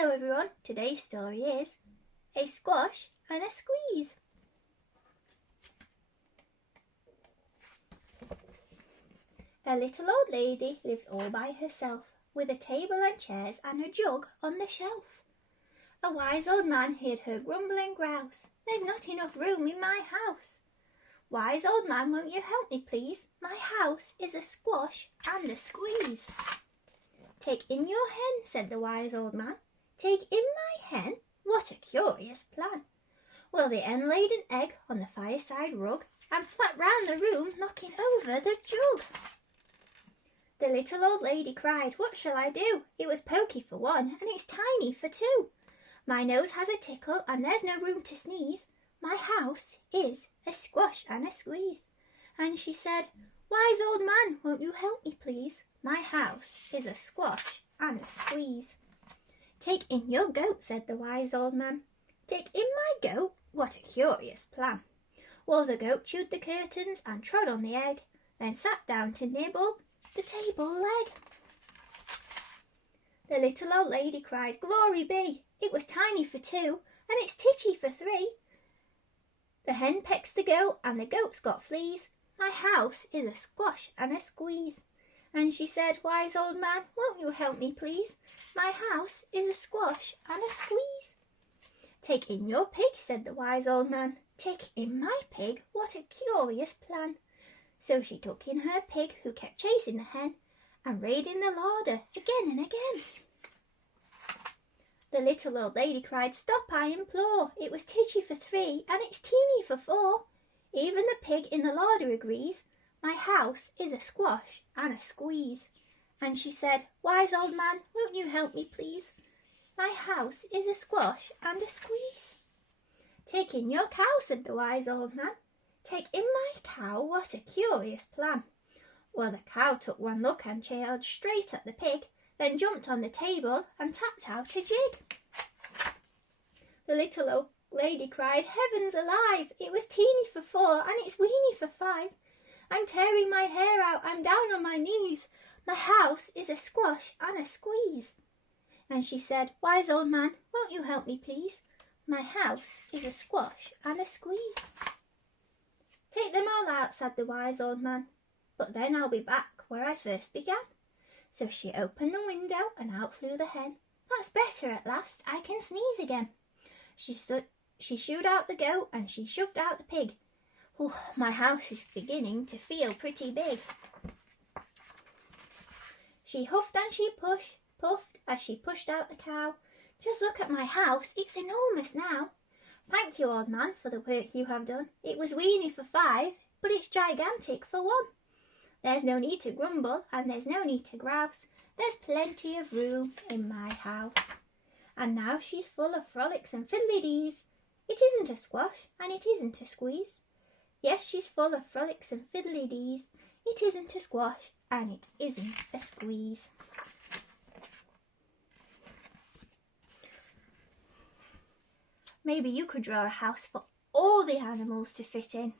Hello everyone, today's story is A Squash and a Squeeze. A little old lady lived all by herself, with a table and chairs and a jug on the shelf. A wise old man heard her grumble and grouse, "There's not enough room in my house." "Wise old man, won't you help me please? My house is a squash and a squeeze." "Take in your hen," said the wise old man. "Take in my hen? What a curious plan." Well, the hen laid an egg on the fireside rug and flapped round the room, knocking over the jug. The little old lady cried, "What shall I do? It was pokey for one and it's tiny for two. My nose has a tickle and there's no room to sneeze. My house is a squash and a squeeze." And she said, "Wise old man, won't you help me please? My house is a squash and a squeeze." "Take in your goat," said the wise old man. "Take in my goat? What a curious plan." Well, the goat chewed the curtains and trod on the egg, then sat down to nibble the table leg. The little old lady cried, "Glory be! It was tiny for two and it's titchy for three. The hen pecks the goat and the goat's got fleas. My house is a squash and a squeeze." And she said, "Wise old man, won't you help me please? My house is a squash and a squeeze." "Take in your pig," said the wise old man. "Take in my pig? What a curious plan." So she took in her pig, who kept chasing the hen and raiding the larder again and again. The little old lady cried, "Stop, I implore! It was titchy for three and it's teeny for four. Even the pig in the larder agrees. My house is a squash and a squeeze." And she said, "Wise old man, won't you help me please? My house is a squash and a squeeze." "Take in your cow," said the wise old man. "Take in my cow? What a curious plan." Well, the cow took one look and charged straight at the pig, then jumped on the table and tapped out a jig. The little old lady cried, "Heavens alive! It was teeny for four and it's weeny for five. I'm tearing my hair out, I'm down on my knees. My house is a squash and a squeeze." And she said, "Wise old man, won't you help me please? My house is a squash and a squeeze." "Take them all out," said the wise old man. "But then I'll be back where I first began." So she opened the window and out flew the hen. "That's better at last, I can sneeze again." She shooed out the goat and she shoved out the pig. "Oh, my house is beginning to feel pretty big." She huffed and she puffed as she pushed out the cow. "Just look at my house, it's enormous now." "Thank you, old man, for the work you have done. It was weeny for five, but it's gigantic for one. There's no need to grumble and there's no need to grouse. There's plenty of room in my house." And now she's full of frolics and fiddly-dees. It isn't a squash and it isn't a squeeze. Yes, she's full of frolics and fiddly-dees. It isn't a squash and it isn't a squeeze. Maybe you could draw a house for all the animals to fit in.